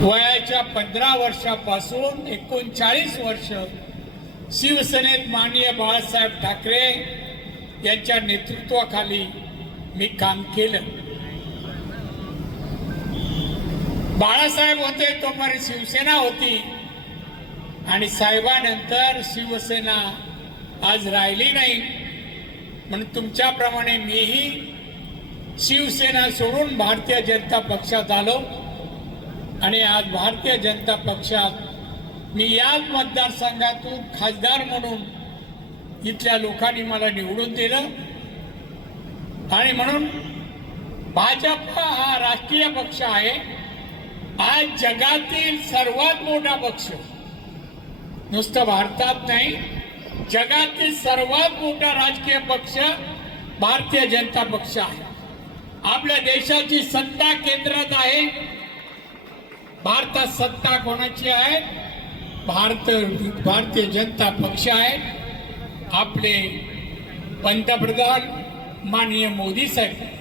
वयाच्या 15 वर्षापासून 39 वर्ष शिवसेनेत माननीय बाळासाहेब ठाकरे यांच्या नेतृत्वाखाली मी काम केलं. बाळासाहेब होते तोपर्यंत शिवसेना होती आणि साहेबानंतर शिवसेना आज राहिली नाही. म्हणून तुमच्याप्रमाणे मीही शिवसेना सोडून भारतीय जनता पक्षात आलो आणि आज भारतीय जनता पक्षात मी याच मतदारसंघातून खासदार म्हणून इथल्या लोकांनी मला निवडून दिलं. आणि म्हणून भाजप हा राष्ट्रीय पक्ष आहे. आज जगातील सर्वात मोठा पक्ष, नुसतं भारतात नाही, जगातील सर्वात मोठा राजकीय पक्ष भारतीय जनता पक्ष आहे. आपल्या देशाची सत्ता केंद्रात आहे. भारतात सत्ता कोणाची आहे? भारतीय जनता पक्ष आहे. आपले पंतप्रधान माननीय मोदी साहेब